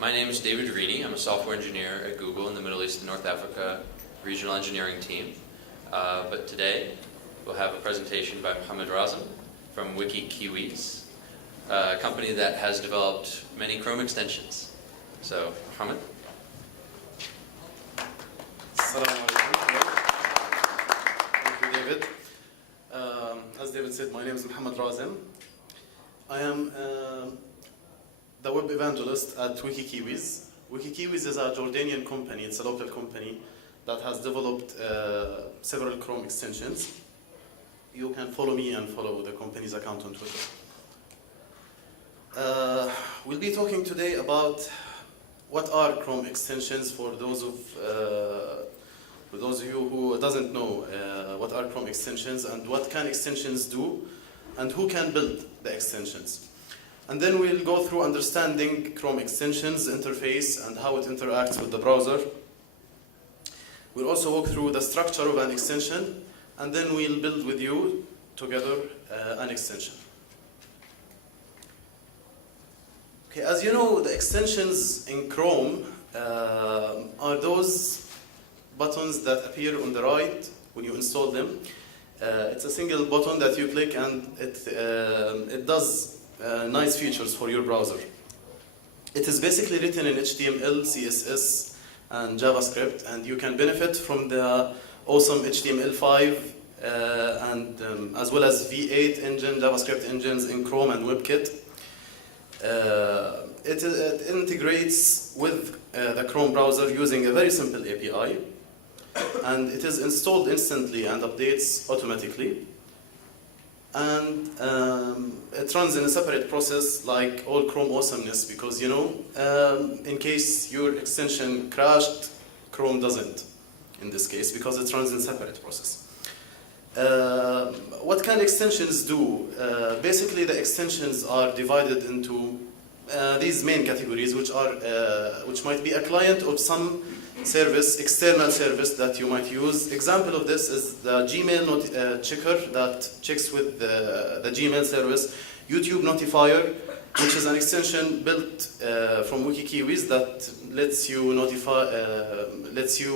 My name is David Rini. I'm a software engineer at Google in the Middle East and North Africa regional engineering team. But today we'll have a presentation by Mohammed Razem from WikiKiwis, a company that has developed many Chrome extensions. So, Mohammed. Assalamu alaikum. Thank you, David. As David said, my name is Mohammed Razem. I am the web evangelist at WikiKiwis. WikiKiwis is a Jordanian company. It's a local company that has developed several Chrome extensions. You can follow me and follow the company's account on Twitter. We'll be talking today about what are Chrome extensions for those of you who doesn't know what are Chrome extensions and what can extensions do and who can build the extensions. And then we'll go through understanding Chrome extensions interface and how it interacts with the browser. We'll also walk through the structure of an extension, and then we'll build with you together an extension. Okay, as you know, the extensions in Chrome are those buttons that appear on the right when you install them. It's a single button that you click and it does nice features for your browser. It is basically written in HTML, CSS, and JavaScript, and you can benefit from the awesome HTML5 and as well as V8 engine, JavaScript engines in Chrome and WebKit. It integrates with the Chrome browser using a very simple API, and it is installed instantly and updates automatically. And it runs in a separate process like all Chrome awesomeness, because you know, in case your extension crashed, Chrome doesn't in this case because it runs in a separate process. What can extensions do? Basically, the extensions are divided into these main categories, which might be a client of some service, external service that you might use. Example of this is the Gmail checker that checks with the Gmail service, Youtube Notifier, which is an extension built from WikiKiwis that lets you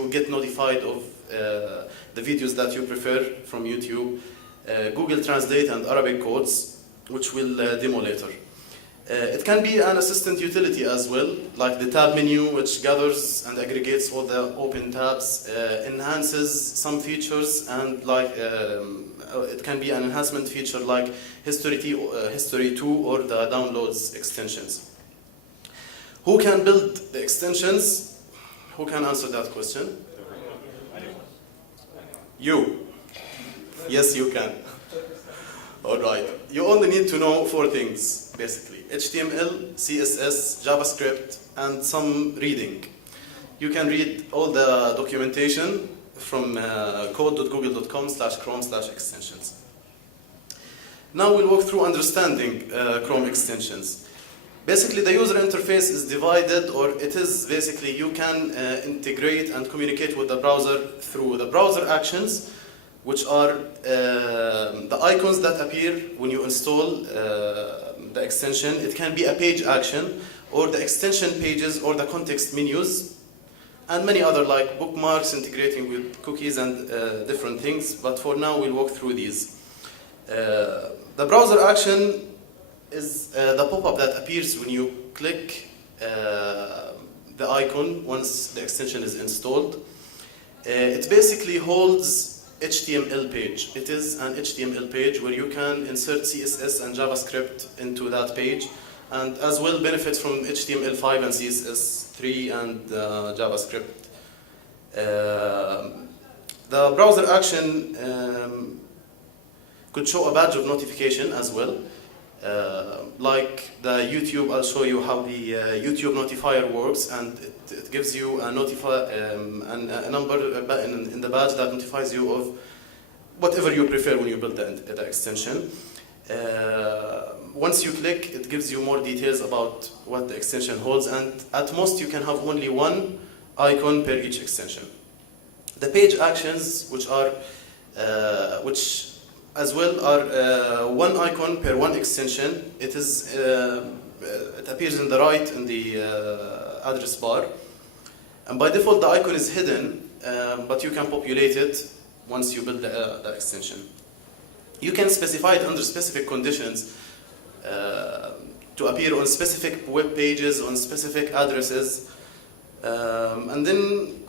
get notified of the videos that you prefer from YouTube, Google Translate and Arabic codes, which we'll demo later. It can be an assistant utility as well, like the tab menu, which gathers and aggregates all the open tabs, enhances some features, and it can be an enhancement feature like History 2 or the Downloads extensions. Who can build the extensions? Who can answer that question? You. Yes, you can. All right. You only need to know 4 things, basically. HTML, CSS, JavaScript, and some reading. You can read all the documentation from code.google.com/chrome/extensions. Now we'll walk through understanding Chrome extensions. Basically, the user interface is divided, or it is basically you can integrate and communicate with the browser through the browser actions, which are the icons that appear when you install the extension. It can be a page action, or the extension pages, or the context menus, and many other like bookmarks integrating with cookies and different things. But for now, we'll walk through these. The browser action is the pop-up that appears when you click the icon once the extension is installed. It basically holds HTML page. It is an HTML page where you can insert CSS and JavaScript into that page, and as well benefit from HTML5 and CSS3 and JavaScript. The browser action could show a badge of notification as well. Like the YouTube, I'll show you how the YouTube Notifier works, and it gives you a number in the badge that notifies you of whatever you prefer when you build the extension. Once you click, it gives you more details about what the extension holds, and at most you can have only 1 icon per each extension. The page actions, which as well are 1 icon per 1 extension. It appears in the right in the address bar. And by default, the icon is hidden, but you can populate it once you build the extension. You can specify it under specific conditions to appear on specific web pages, on specific addresses. And then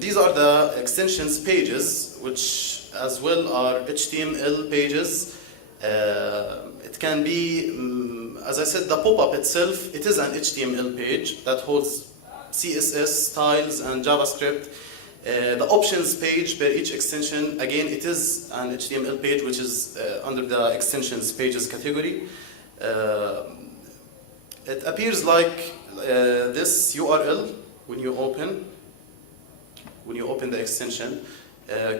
these are the extensions pages, which as well are HTML pages. It can be, as I said, the pop-up itself, it is an HTML page that holds CSS, styles, and JavaScript. The options page per each extension, again, it is an HTML page, which is under the extensions pages category. It appears like this URL when you open the extension,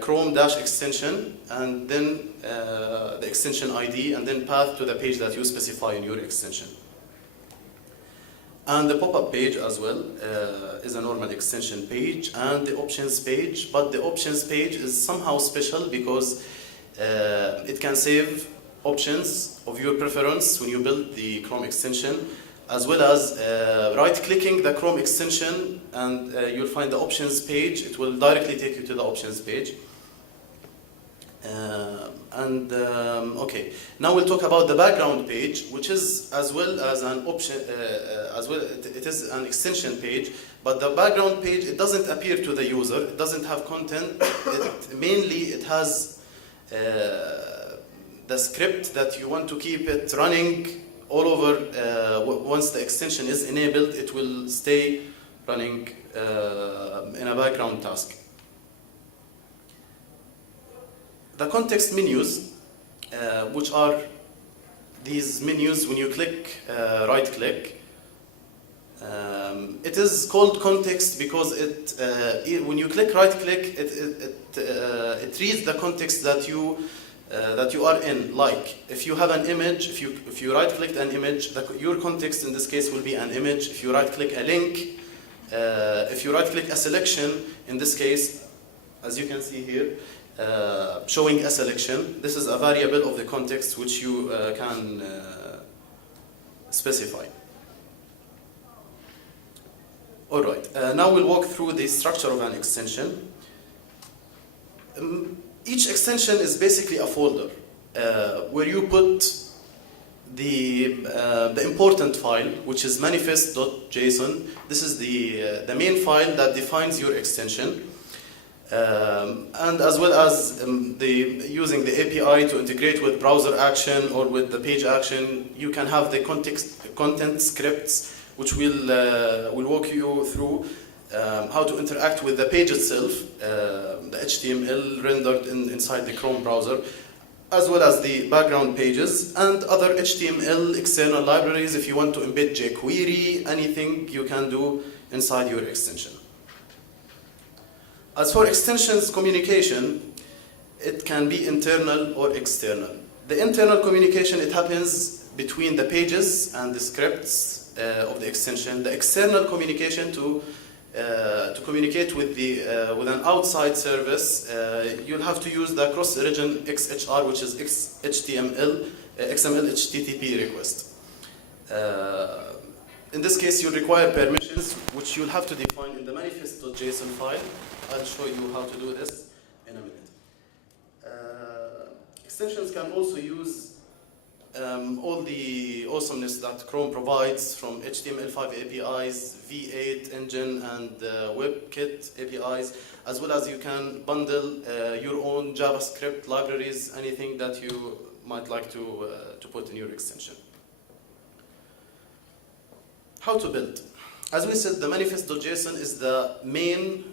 Chrome-extension, and then the extension ID, and then path to the page that you specify in your extension. And the pop-up page as well is a normal extension page, and the options page, but the options page is somehow special because it can save options of your preference when you build the Chrome extension, as well as right-clicking the Chrome extension, and you'll find the options page. It will directly take you to the options page. Okay, now we'll talk about the background page, which is as well as an option, it is an extension page, but the background page, it doesn't appear to the user, it doesn't have content, it has the script that you want to keep it running all over. Once the extension is enabled, it will stay running in a background task. The context menus, which are these menus when you click, right-click, it is called context because when you click right-click, it reads the context that you are in. Like, if you have an image, if you right-click an image, your context in this case will be an image. If you right-click a link, if you right-click a selection, in this case, as you can see here, showing a selection. This is a variable of the context which you can specify. All right, now we'll walk through the structure of an extension. Each extension is basically a folder where you put the important file, which is manifest.json. This is the main file that defines your extension. And as well as using the API to integrate with browser action or with the page action, you can have the content scripts, which will walk you through how to interact with the page itself, the HTML rendered inside the Chrome browser, as well as the background pages and other HTML external libraries. If you want to embed jQuery, anything you can do inside your extension. As for extensions communication, it can be internal or external. The internal communication, it happens between the pages and the scripts of the extension. The external communication to communicate with an outside service, you'll have to use the cross-origin XHR, which is XML HTTP request. In this case, you'll require permissions, which you'll have to define in the manifest.json file. I'll show you how to do this in a minute. Extensions can also use all the awesomeness that Chrome provides, from HTML5 APIs, V8 engine, and WebKit APIs, as well as you can bundle your own JavaScript libraries, anything that you might like to put in your extension. How to build? As we said, the manifest.json is the main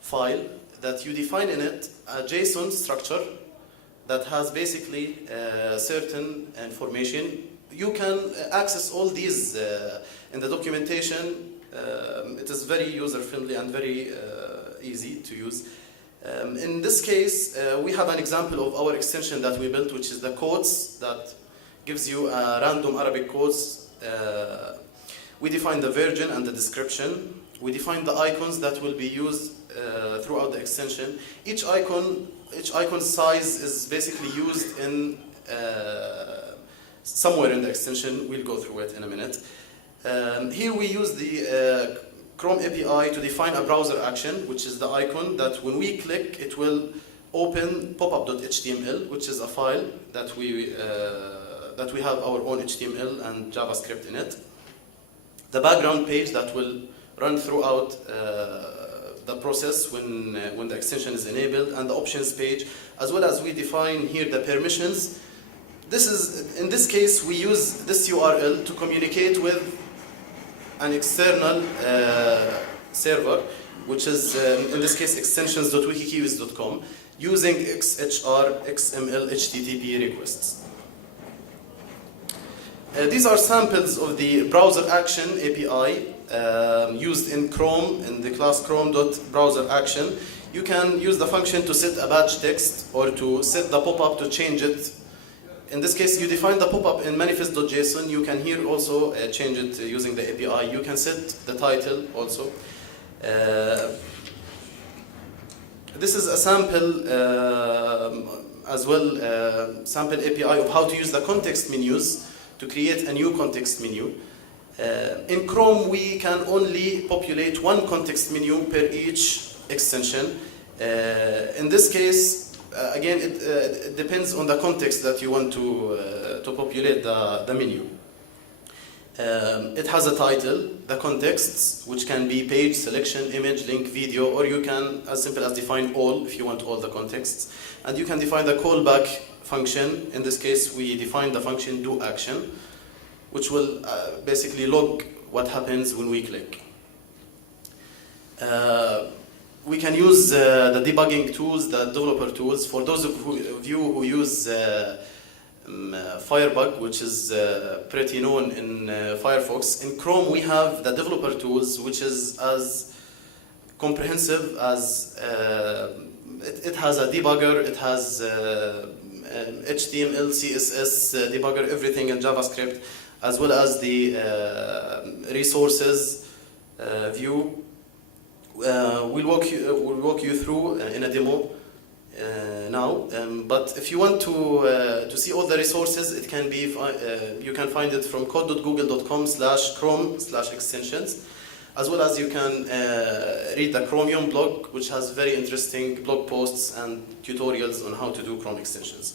file that you define in it a JSON structure that has basically certain information. You can access all these in the documentation. It is very user-friendly and very easy to use. In this case, we have an example of our extension that we built, which is the quotes that gives you random Arabic quotes. We define the version and the description. We define the icons that will be used throughout the extension. Each icon size is basically used in somewhere in the extension. We'll go through it in a minute. Here we use the Chrome API to define a browser action, which is the icon that when we click, it will open popup.html, which is a file that we have our own HTML and JavaScript in it. The background page that will run throughout the process when the extension is enabled, and the options page, as well as we define here the permissions. In this case, we use this URL to communicate with an external server, which is in this case extensions.wikikiwis.com, using XHR XML HTTP requests. These are samples of the browser action API used in Chrome, in the class Chrome.browserAction. You can use the function to set a batch text or to set the pop-up to change it. In this case, you define the pop-up in manifest.json. You can here also change it using the API. You can set the title also. This is a sample as well, sample API of how to use the context menus to create a new context menu. In Chrome, we can only populate one context menu per each extension. In this case, again, it depends on the context that you want to populate the menu. It has a title, the contexts, which can be page, selection, image, link, video, or you can as simple as define all if you want all the contexts. And you can define the callback function. In this case, we define the function doAction, which will basically log what happens when we click. We can use the debugging tools, the developer tools. For those of you who use Firebug, which is pretty known in Firefox, in Chrome we have the developer tools, which is as comprehensive as it has a debugger, it has HTML, CSS debugger, everything in JavaScript, as well as the resources view. We'll walk you through in a demo now. But if you want to see all the resources, it can be you can find it from code.google.com/chrome/extensions, as well as you can read the Chromium blog, which has very interesting blog posts and tutorials on how to do Chrome extensions.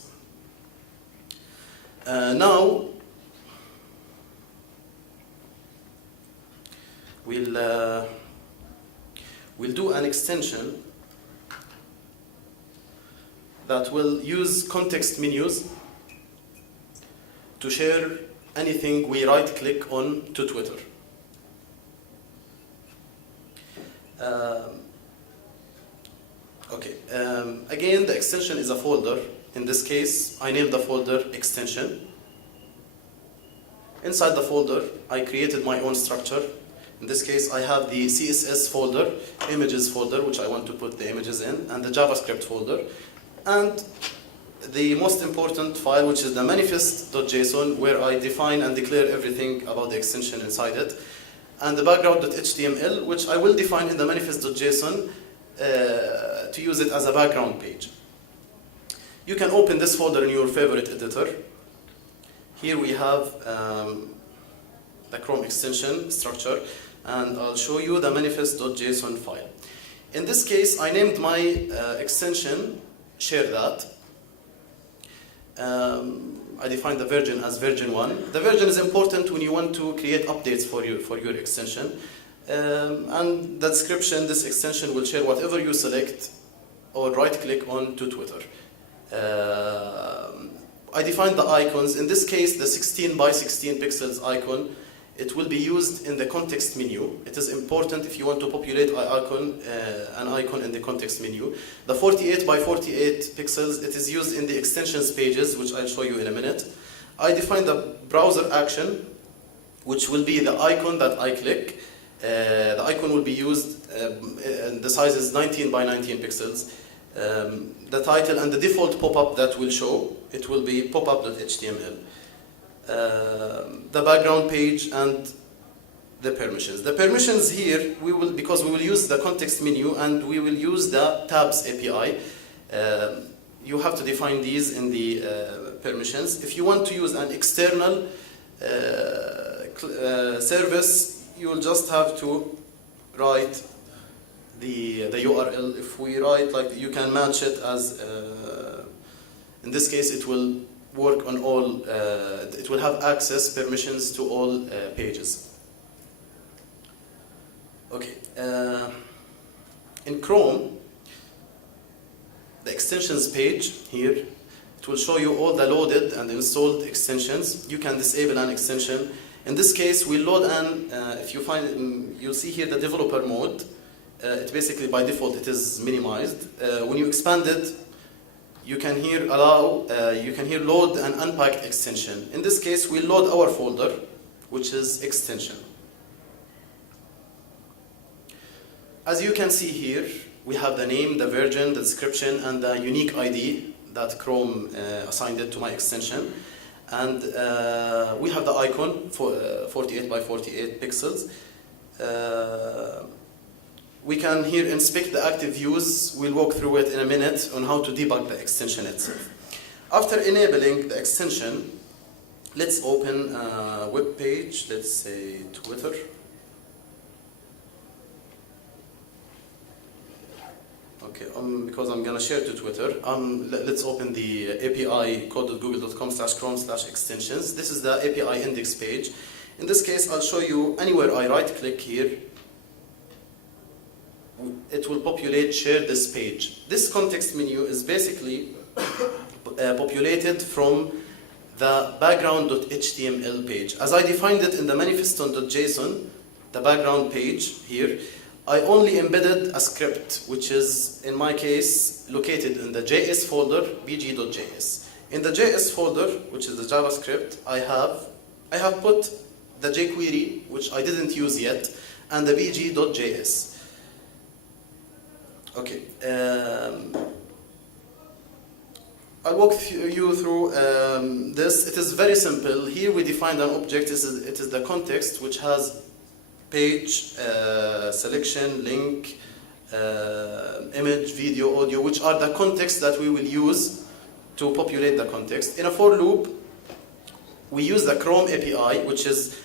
Now we'll do an extension that will use context menus to share anything we right-click on to Twitter. Again, the extension is a folder. In this case, I named the folder extension. Inside the folder, I created my own structure. In this case, I have the CSS folder, images folder, which I want to put the images in, and the JavaScript folder, and the most important file, which is the manifest.json, where I define and declare everything about the extension inside it, and the background.html, which I will define in the manifest.json to use it as a background page. You can open this folder in your favorite editor. Here we have the Chrome extension structure, and I'll show you the manifest.json file. In this case, I named my extension share that. I defined the version as version 1. The version is important when you want to create updates for your extension. And the description, this extension will share whatever you select or right-click on to Twitter. I defined the icons. In this case, the 16 by 16 pixels icon, it will be used in the context menu. It is important if you want to populate an icon in the context menu. The 48 by 48 pixels, it is used in the extensions pages, which I'll show you in a minute. I defined the browser action, which will be the icon that I click. The icon will be used, and the size is 19 by 19 pixels. The title and the default pop-up that will show, it will be popup.html. The background page and the permissions. The permissions here, because we will use the context menu and we will use the tabs API. You have to define these in the permissions. If you want to use an external service, you will just have to write the URL. If we write like, you can match it as, in this case it will work on all, it will have access permissions to all pages. Okay, in Chrome, the extensions page here, it will show you all the loaded and installed extensions. You can disable an extension. In this case, we load an, if you find it, you'll see here the developer mode. It basically by default it is minimized. When you expand it, you can here load an unpacked extension. In this case, we load our folder, which is extension. As you can see here, we have the name, the version, the description, and the unique ID that Chrome assigned it to my extension. And we have the icon for 48 by 48 pixels. We can here inspect the active views. We'll walk through it in a minute on how to debug the extension itself. After enabling the extension, let's open a web page, let's say Twitter. Okay, because I'm gonna share to Twitter, let's open the API code.google.com/chrome/extensions. This is the API index page. In this case, I'll show you anywhere I right click here, it will populate share this page. This context menu is basically populated from the background.html page. As I defined it in the manifeston.json, the background page here, I only embedded a script, which is, in my case, located in the JS folder, bg.js. In the JS folder, which is the JavaScript, I have put the jQuery, which I didn't use yet, and the bg.js. Okay. I'll walk you through this. It is very simple. Here we defined an object. It is the context, which has page, selection, link, image, video, audio, which are the contexts that we will use to populate the context. In a for loop, we use the Chrome API, which is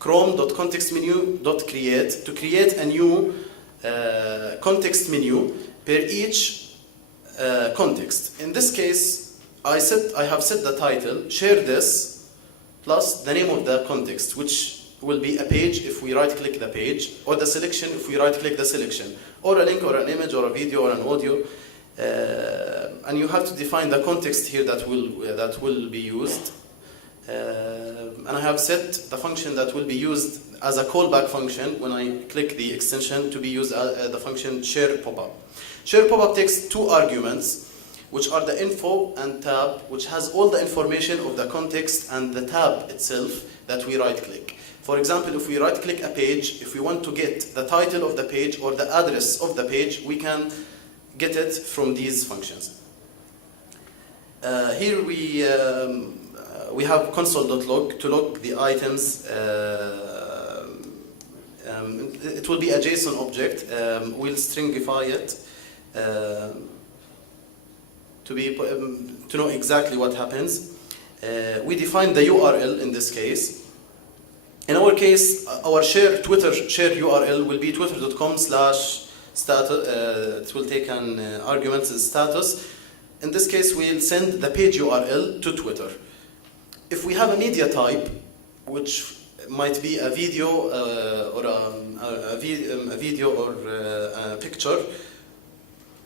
chrome.contextMenu.create to create a new context menu per each context. In this case, I have set the title, share this, plus the name of the context, which will be a page if we right click the page, or the selection if we right click the selection, or a link or an image or a video or an audio. And you have to define the context here that will be used. And I have set the function that will be used as a callback function when I click the extension to be used the function share popup. Share popup takes two arguments, which are the info and tab, which has all the information of the context and the tab itself that we right click. For example, if we right click a page, if we want to get the title of the page or the address of the page, we can get it from these functions. Here we have console.log to log the items. It will be a JSON object. We'll stringify it to know exactly what happens. We define the URL in this case. In our case, our Twitter share URL will be twitter.com/status. It will take an argument as status. In this case, we'll send the page URL to Twitter. If we have a media type, which might be a video or a video or a picture,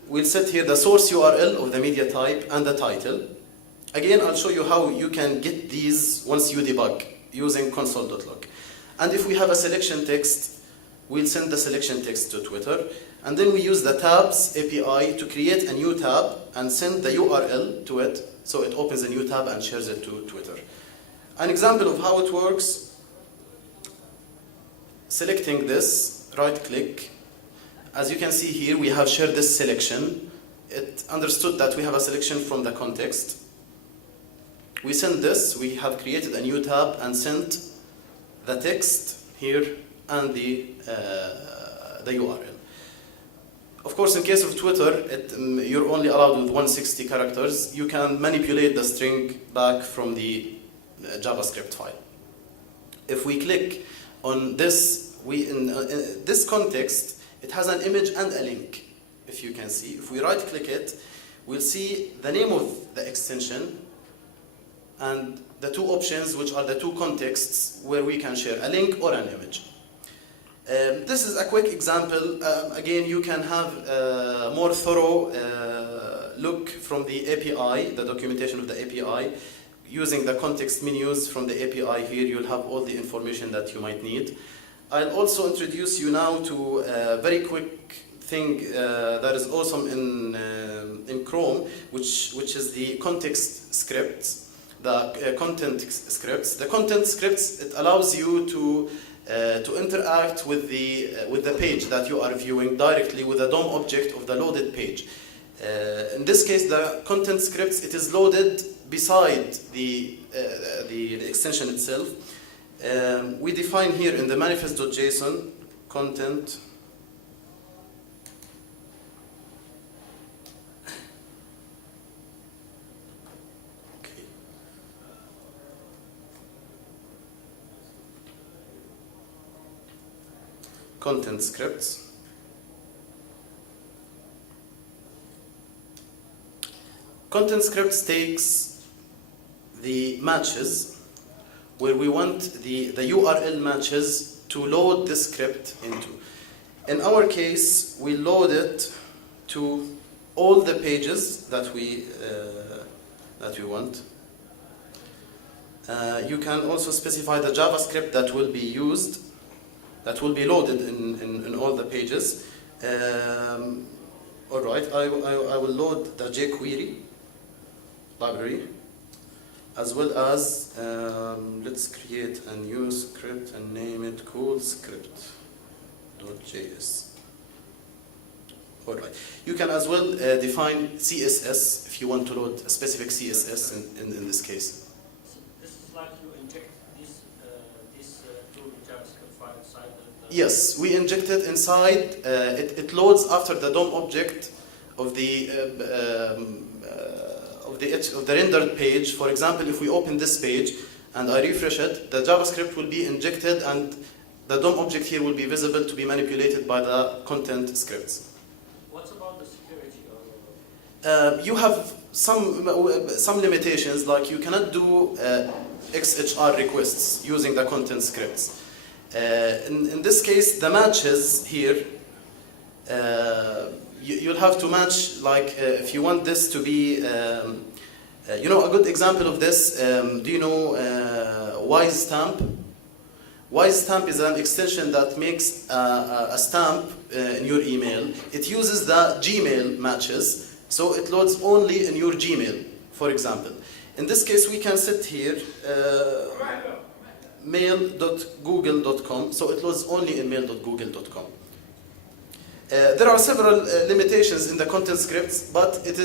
we'll set here the source URL of the media type and the title. Again, I'll show you how you can get these once you debug using console.log. And if we have a selection text, we'll send the selection text to Twitter. And then we use the tabs API to create a new tab and send the URL to it, so it opens a new tab and shares it to Twitter. An example of how it works, selecting this, right click. As you can see here, we have shared this selection. It understood that we have a selection from the context. We send this, we have created a new tab and sent the text here and the URL. Of course, in case of Twitter, you're only allowed with 160 characters. You can manipulate the string back from the JavaScript file. If we click on this, in this context, it has an image and a link, if you can see. If we right-click it, we'll see the name of the extension and the two options, which are the two contexts where we can share a link or an image. This is a quick example. Again, you can have a more thorough look from the API, the documentation of the API. Using the context menus from the API here, you'll have all the information that you might need. I'll also introduce you now to a very quick thing that is awesome in Chrome, which is the context scripts, the content scripts. The content scripts, it allows you to interact with the page that you are viewing directly with the DOM object of the loaded page. In this case, the content scripts, it is loaded beside the extension itself. We define here in the manifest.json content content scripts. Content scripts takes the matches where we want the URL matches to load this script into. In our case, we load it to all the pages that we want. You can also specify the JavaScript that will be used, that will be loaded in all the pages. All right, I will load the jQuery library, as well as let's create a new script and name it cool script.js. All right, you can as well define CSS if you want to load a specific CSS in this case. So this is like you inject this to the JavaScript file inside the... Yes, we inject it inside. It loads after the DOM object of the rendered page. For example, if we open this page and I refresh it, the JavaScript will be injected and the DOM object here will be visible to be manipulated by the content scripts. What about the security? You have some limitations, like you cannot do XHR requests using the content scripts. In this case, the matches here, you'll have to match, like if you want this to be, a good example of this, do you know Wise Stamp? Wise Stamp is an extension that makes a stamp in your email. It uses the Gmail matches, so it loads only in your Gmail, for example. In this case, we can set here mail.google.com, so it loads only in mail.google.com. There are several limitations in the content scripts, but it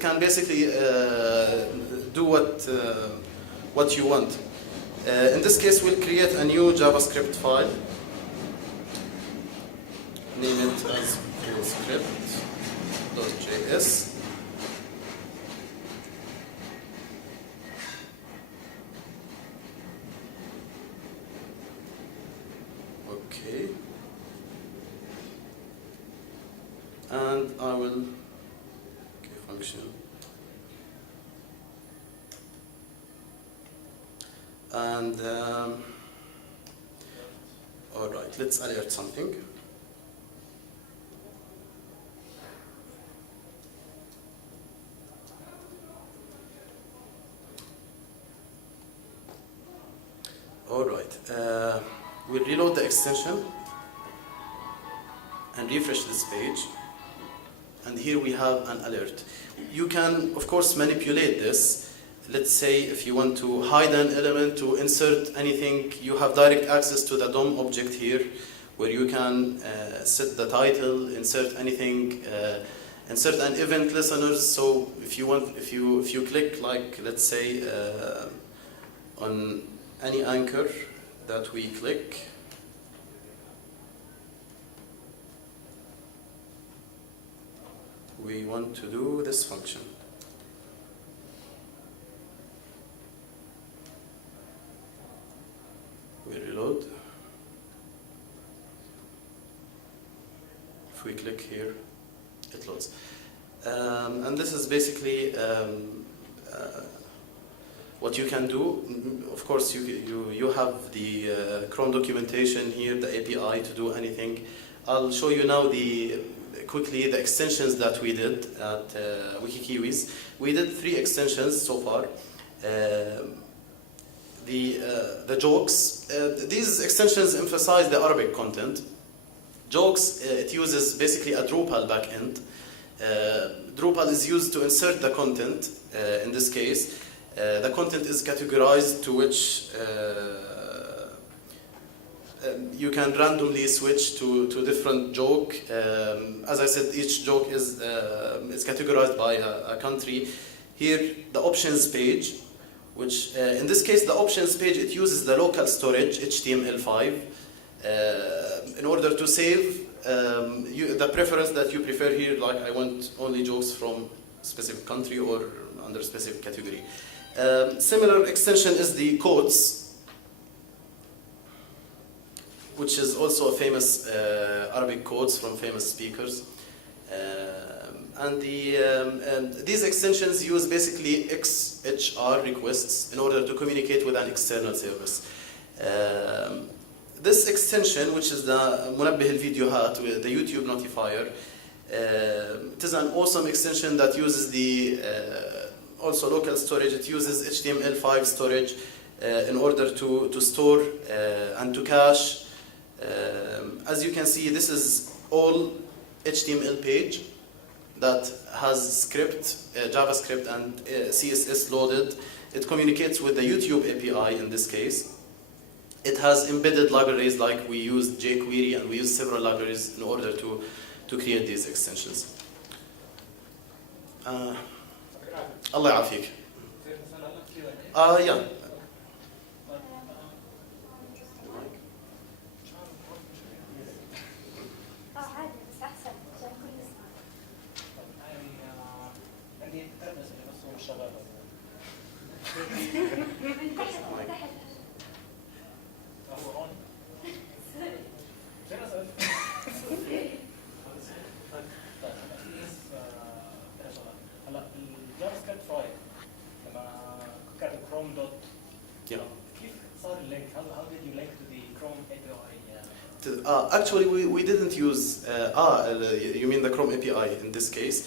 can basically do what you want. In this case, we'll create a new JavaScript file. Name it as script.js. Okay. And I will function. And all right, let's alert something. All right, we'll reload the extension and refresh this page. And here we have an alert. You can, of course, manipulate this. Let's say if you want to hide an element, to insert anything, you have direct access to the DOM object here, where you can set the title, insert anything, insert an event listeners. So if you want, if you click, like let's say on any anchor that we click, we want to do this function. click here, it loads. And this is basically what you can do. Of course, you have the Chrome documentation here, the API to do anything. I'll show you now quickly the extensions that we did at WikiKiwis. We did 3 extensions so far. The jokes, these extensions emphasize the Arabic content. Jokes, it uses basically a Drupal backend. Drupal is used to insert the content. In this case, the content is categorized to which you can randomly switch to different joke. As I said, each joke is categorized by a country. Here, the options page, which in this case, the options page, it uses the local storage, HTML5, in order to save the preference that you prefer here, like I want only jokes from specific country or under specific category. Similar extension is the quotes, which is also a famous Arabic quotes from famous speakers. And these extensions use basically XHR requests in order to communicate with an external service. This extension, which is the منبه الفيديوهات, the YouTube Notifier, it is an awesome extension that uses the also local storage. It uses HTML5 storage in order to store and to cache. As you can see, this is all HTML page that has script, JavaScript and CSS loaded. It communicates with the YouTube API in this case. It has embedded libraries like we used jQuery, and we use several libraries in order to create these extensions. Allah يعافيك. Yeah. Actually, we didn't use, you mean the Chrome API in this case.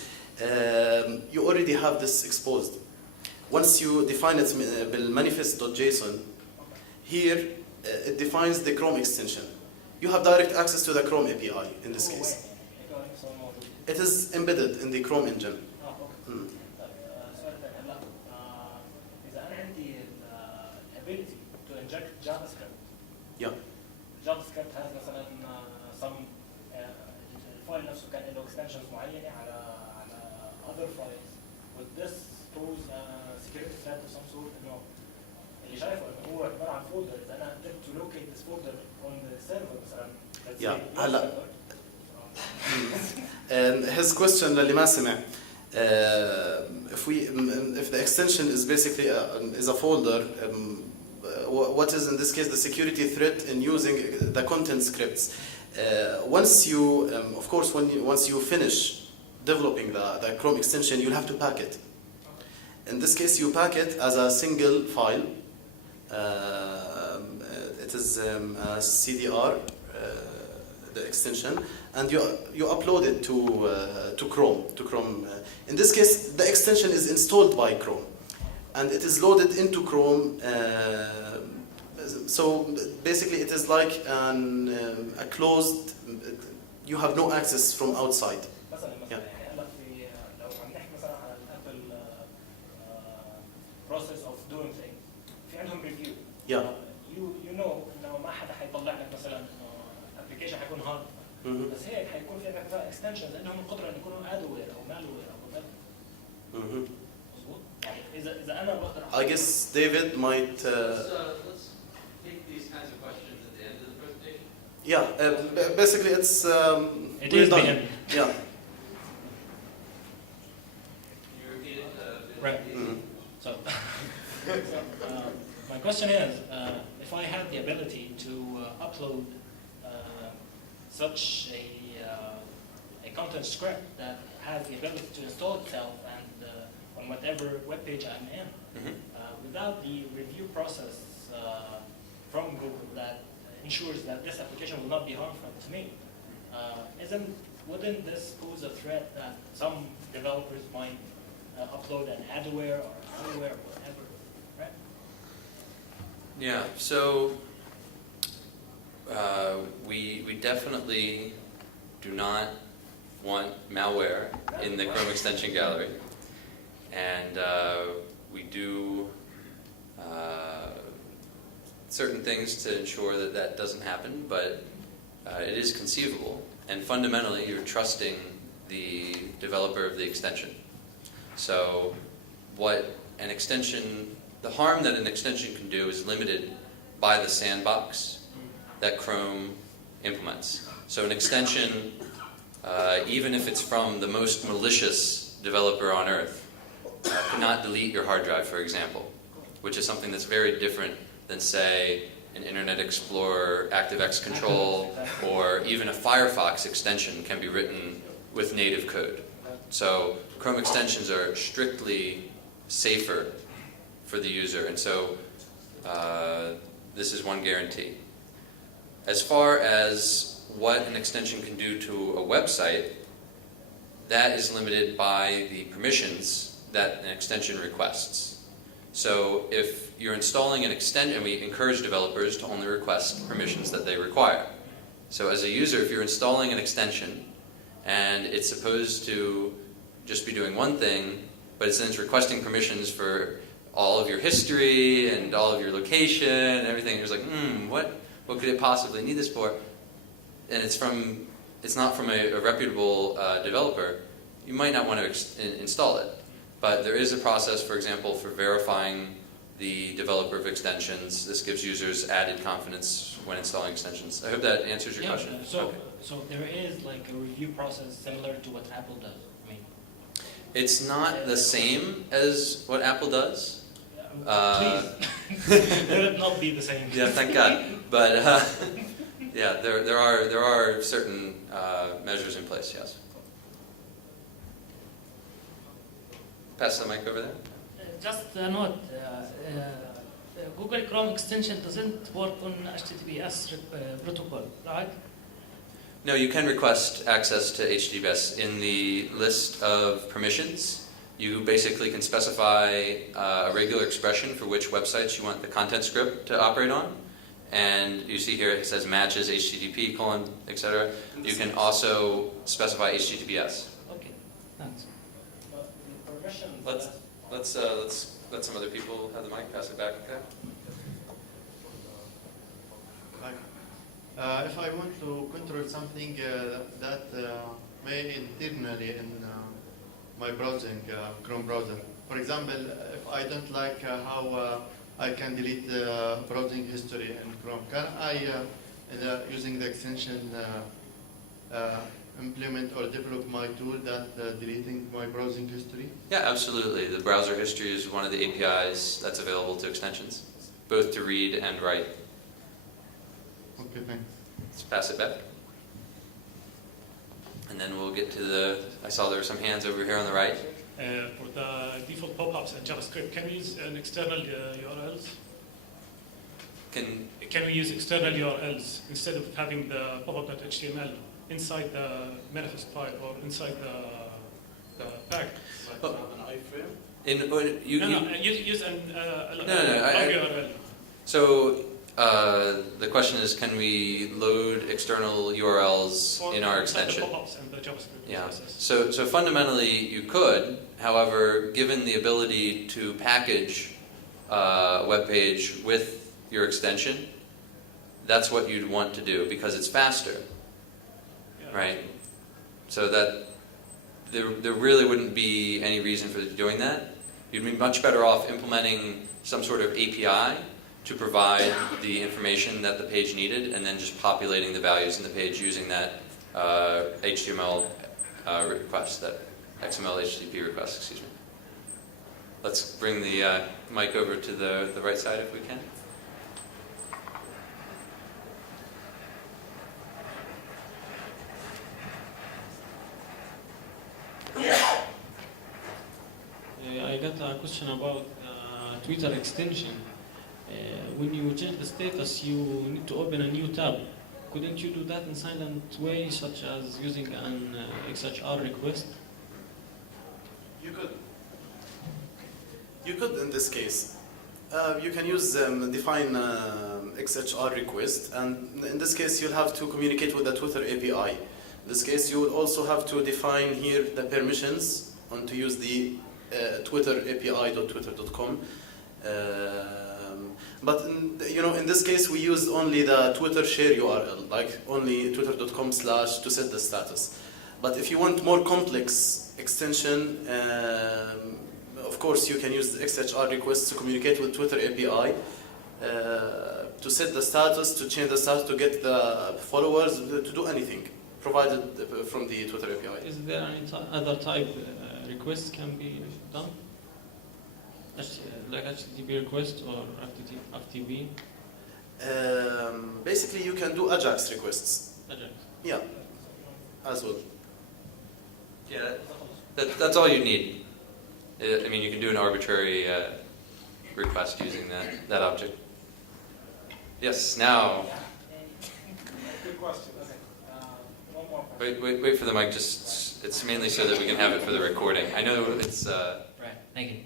You already have this exposed. Once you define it بالmanifest.json, here it defines the Chrome extension. You have direct access to the Chrome API in this case. It is embedded in the Chrome engine. Ability to inject JavaScript. Yeah. JavaScript has مثلا some الفايل نفسه كان له extensions معينة على other files. Would this pose a security threat of some sort? إنه اللي شايفه إنه هو عبارة عن folder. إذا أنا قدرت to locate this folder on the server مثلا. Yeah. هلا. And his question للي ما سمع. If the extension is basically is a folder, what is in this case the security threat in using the content scripts? Once you, of course, once you finish developing the Chrome extension, you'll have to pack it. In this case, you pack it as a single file. It is a CDR, the extension, and you upload it to Chrome. In this case, the extension is installed by Chrome, and it is loaded into Chrome. So basically, it is like a closed. You have no access from outside. Yeah. Process of doing things. في عندهم review. Yeah. You know إنه ما حدا حيطلع لك مثلا application حيكون hard. بس هيك حيكون في عندك extensions عندهم القدرة إن يكونوا adware أو malware أو whatever. مظبوط. يعني إذا أنا بقدر. I guess David might. Let's take these kinds of questions at the end of the presentation. Yeah. Basically, it's. It is done. Yeah. Can you repeat it? Right. So, my question is, if I had the ability to upload such a a content script that has the ability to install itself and on whatever web page I'm in, without the review process from Google that ensures that this application will not be harmful to me, wouldn't this pose a threat that some developers might upload an adware or malware or whatever, right? Yeah, so we definitely do not want malware in the Chrome extension gallery, and we do certain things to ensure that that doesn't happen, but it is conceivable, and fundamentally you're trusting the developer of the extension. So what an extension, the harm that an extension can do is limited by the sandbox that Chrome implements. So an extension, even if it's from the most malicious developer on earth, cannot delete your hard drive, for example, which is something that's very different than, say, an Internet Explorer ActiveX control, or even a Firefox extension can be written with native code. So Chrome extensions are strictly safer for the user, and so this is one guarantee. As far as what an extension can do to a website, that is limited by the permissions that an extension requests. So if you're installing an extension, and we encourage developers to only request permissions that they require. So as a user, if you're installing an extension and it's supposed to just be doing one thing, but it's requesting permissions for all of your history and all of your location and everything, you're just like, what could it possibly need this for? And it's not from a reputable developer, you might not want to install it. But there is a process, for example, for verifying the developer of extensions. This gives users added confidence when installing extensions. I hope that answers your question. So there is like a review process similar to what Apple does. I mean, it's not the same as what Apple does. Please, let it not be the same. Yeah, thank God. But yeah, there are certain measures in place. Yes. Pass the mic over there. Just a note, Google Chrome extension doesn't work on HTTPS protocol, right? No, you can request access to HTTPS. In the list of permissions, you basically can specify a regular expression for which websites you want the content script to operate on. And you see here it says matches HTTP, etc. You can also specify HTTPS. Okay, thanks. Let's let some other people have the mic. Pass it back. Okay. If I want to control something that may internally in my browsing, Chrome browser. For example, if I don't like how I can delete the browsing history in Chrome, can I, using the extension, implement or develop my tool that deleting my browsing history? Yeah, absolutely. The browser history is one of the APIs that's available to extensions, both to read and write. Okay, thanks. Let's pass it back. And then we'll get to I saw there were some hands over here on the right. For the default pop-ups in JavaScript, can we use an external URLs? Can we use external URLs instead of having the pop-up.html inside the manifest file or inside the pack? Oh. An iframe? Use an URL. So the question is, can we load external URLs in our extension? The pop-ups and the JavaScript process. So fundamentally you could. However, given the ability to package a web page with your extension, that's what you'd want to do because it's faster, right? So that there really wouldn't be any reason for doing that. You'd be much better off implementing some sort of API to provide the information that the page needed, and then just populating the values in the page using that HTML request, that XML HTTP request, excuse me. Let's bring the mic over to the right side if we can. got a question about Twitter extension. When you change the status, you need to open a new tab. Couldn't you do that in silent way, such as using an XHR request? You could. You could in this case. You can use define XHR request, and in this case you'll have to communicate with the Twitter API. In this case you will also have to define here the permissions on to use the Twitter API.twitter.com. But in this case we used only the Twitter share URL, like only twitter.com/ to set the status. But if you want more complex extension, of course you can use the XHR requests to communicate with Twitter API, to set the status, to change the status, to get the followers, to do anything provided from the Twitter API. Is there any other type requests can be done? Like HTTP request or FTP? Basically you can do AJAX requests. Ajax. Yeah, as well. Yeah, that's all you need. I mean, you can do an arbitrary request using that object. Yes, now. Good question. Okay. One more question. Wait for the mic. Just it's mainly so that we can have it for the recording. I know it's. Right, thank you.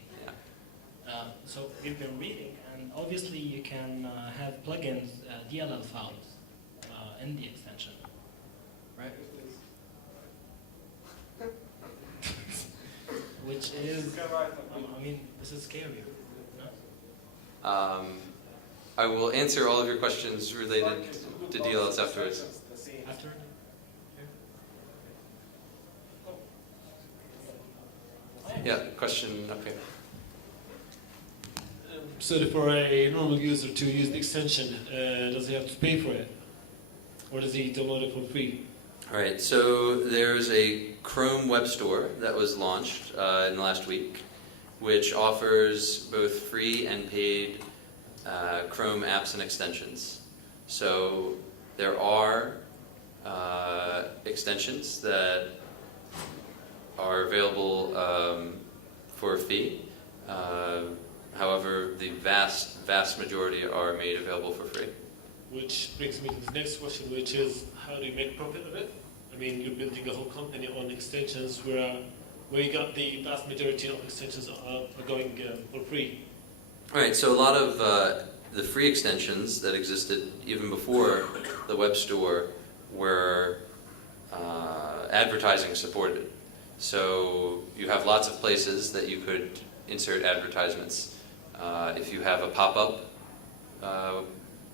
Yeah. So you've been reading, and obviously you can have plugins, DLL files in the extension, right? Which is, I mean, this is scary, no? I will answer all of your questions related to DLLs afterwards. After? Yeah, question up here. So for a normal user to use the extension, does he have to pay for it? Or does he download it for free? All right, so there's a Chrome web store that was launched in the last week, which offers both free and paid Chrome apps and extensions. So there are extensions that are available for a fee. However, the vast majority are made available for free. Which brings me to the next question, which is how do you make profit of it? I mean, you're building a whole company on extensions where you got the vast majority of extensions are going for free. All right, so a lot of the free extensions that existed even before the web store were advertising supported. So you have lots of places that you could insert advertisements. If you have a pop-up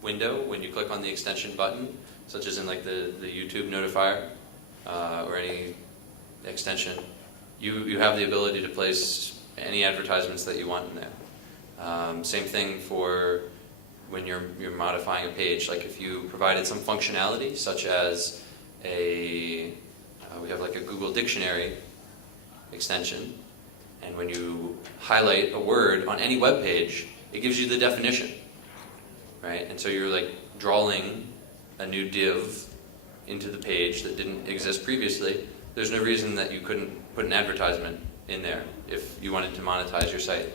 window when you click on the extension button, such as in like the YouTube Notifier or any extension, you have the ability to place any advertisements that you want in there. Same thing for when you're modifying a page. Like if you provided some functionality, such as we have like a Google Dictionary extension, and when you highlight a word on any web page, it gives you the definition, right? And so you're like drawing a new div into the page that didn't exist previously. There's no reason that you couldn't put an advertisement in there if you wanted to monetize your site.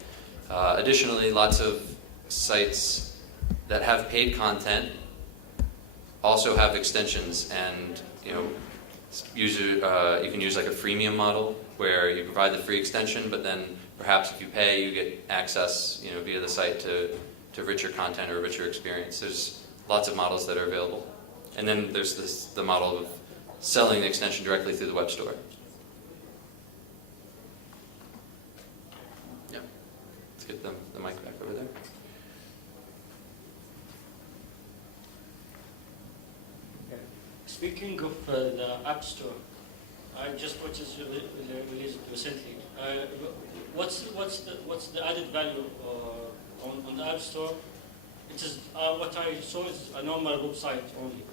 Additionally, lots of sites that have paid content also have extensions, and you can use like a freemium model where you provide the free extension, but then perhaps if you pay, you get access via the site to richer content or richer experience. There's lots of models that are available. And then there's the model of selling the extension directly through the web store. Yeah. Let's get the mic back over there. Speaking of the App Store, I just watched it released recently. What's the added value on the App Store? It is what I saw is a normal website only.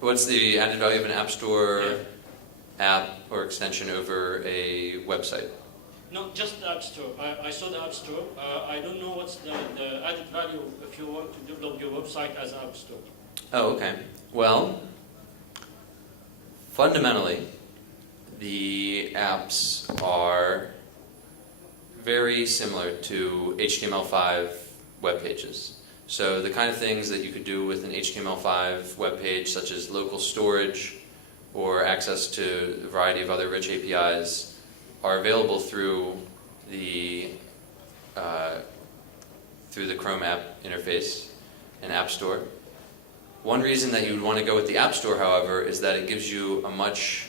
What's the added value of an App Store app or extension over a website? No, just the App Store. I saw the App Store. I don't know what's the added value if you want to develop your website as App Store. Oh, okay. Well, fundamentally, the apps are very similar to HTML5 web pages. So the kind of things that you could do with an HTML5 web page, such as local storage or access to a variety of other rich APIs, are available through the Chrome app interface and App Store. One reason that you would want to go with the App Store, however, is that it gives you a much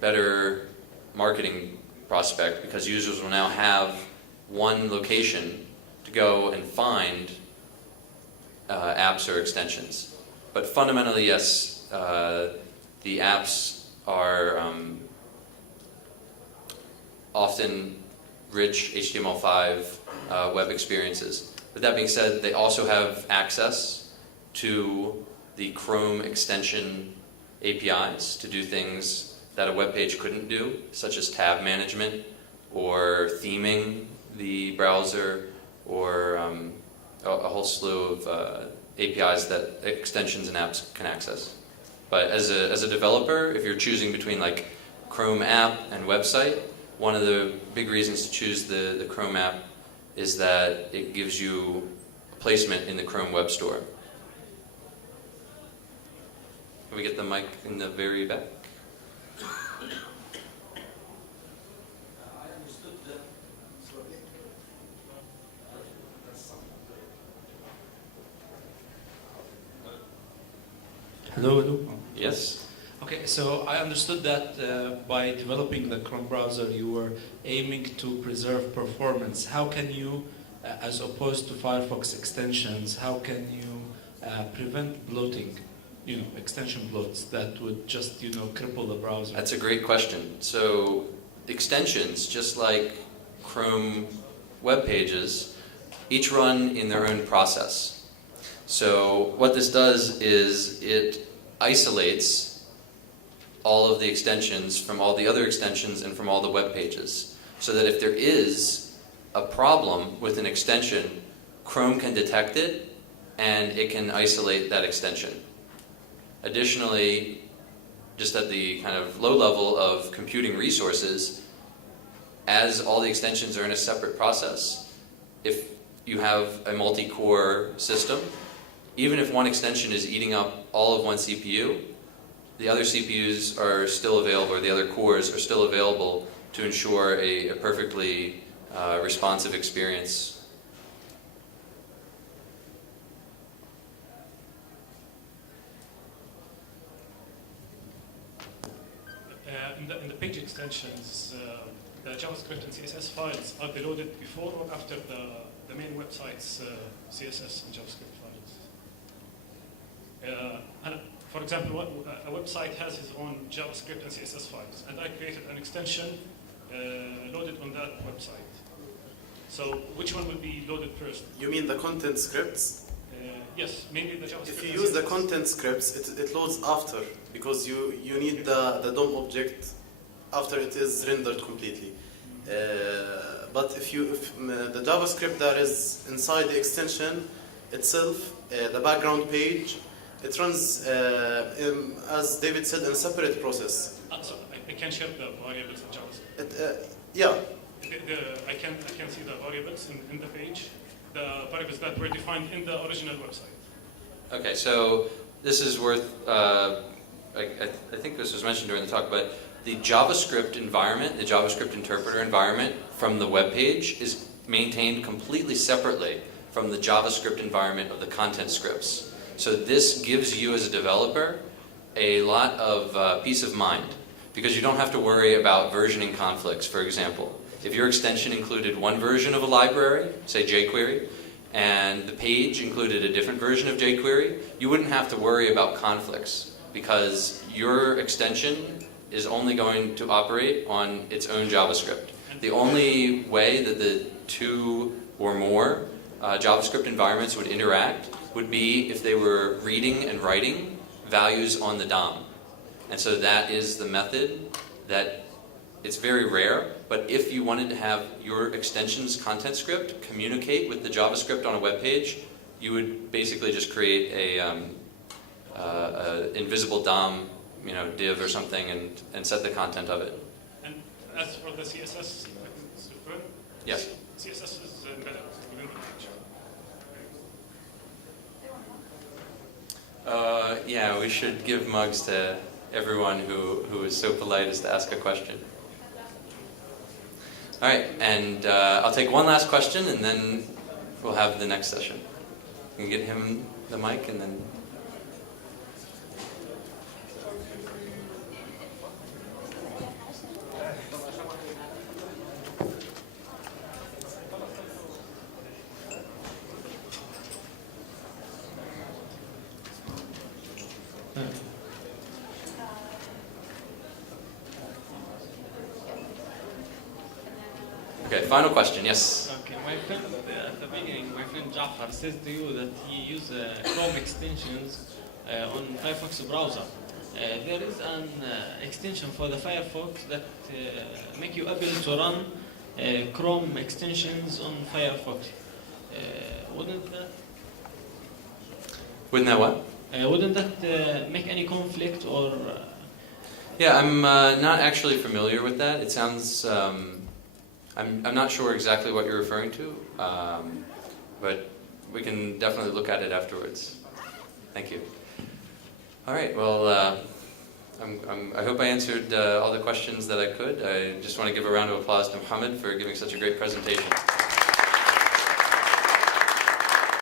better marketing prospect, because users will now have one location to go and find apps or extensions. But fundamentally, yes, the apps are often rich HTML5 web experiences. With that being said, they also have access to the Chrome extension APIs to do things that a web page couldn't do, such as tab management or theming the browser, or a whole slew of APIs that extensions and apps can access. But as a developer, if you're choosing between like Chrome app and website, one of the big reasons to choose the Chrome app is that it gives you placement in the Chrome Web Store. Can we get the mic in the very back? Hello. Yes. Okay, so I understood that by developing the Chrome browser, you were aiming to preserve performance. How can you, as opposed to Firefox extensions, how can you prevent bloating? Extension bloats that would just, cripple the browser. That's a great question. So extensions, just like Chrome web pages, each run in their own process. So what this does is it isolates all of the extensions from all the other extensions and from all the web pages, so that if there is a problem with an extension, Chrome can detect it and it can isolate that extension. Additionally, just at the kind of low level of computing resources, as all the extensions are in a separate process, if you have a multi-core system, even if one extension is eating up all of one CPU, the other CPUs are still available, or the other cores are still available to ensure a perfectly responsive experience. In the page extensions, the JavaScript and CSS files, are they loaded before or after the main website's CSS and JavaScript files? For example, a website has its own JavaScript and CSS files, and I created an extension loaded on that website. So which one will be loaded first? You mean the content scripts? Yes, mainly the JavaScript. If you use the content scripts, it loads after, because you need the DOM object after it is rendered completely. But if the JavaScript that is inside the extension itself, the background page, it runs, as David said, in a separate process. So I can share the variables in JavaScript. Yeah. I can see the variables in the page, the variables that were defined in the original website. Okay, so this is worth, I think this was mentioned during the talk, but the JavaScript environment, the JavaScript interpreter environment from the web page is maintained completely separately from the JavaScript environment of the content scripts. So this gives you as a developer a lot of peace of mind, because you don't have to worry about versioning conflicts, for example. If your extension included one version of a library, say jQuery, and the page included a different version of jQuery, you wouldn't have to worry about conflicts, because your extension is only going to operate on its own JavaScript. The only way that the two or more JavaScript environments would interact would be if they were reading and writing values on the DOM. And so that is the method that, it's very rare, but if you wanted to have your extension's content script communicate with the JavaScript on a web page, you would basically just create a invisible DOM, div or something, and set the content of it. As for the CSS, I think it's preferred. Yes. CSS is embedded within the page. Yeah, we should give mugs to everyone who is so polite as to ask a question. All right, and I'll take one last question, and then we'll have the next session. You can get him the mic, and then... Okay, final question, yes? Okay, my friend, at the beginning, my friend Jafar says to you that he uses Chrome extensions on Firefox browser. There is an extension for the Firefox that make you able to run Chrome extensions on Firefox. Wouldn't that what? Wouldn't that make any conflict or? Yeah, I'm not actually familiar with that. It sounds. I'm not sure exactly what you're referring to, but we can definitely look at it afterwards. Thank you. All right. Well, I hope I answered all the questions that I could. I just want to give a round of applause to Mohammed for giving such a great presentation.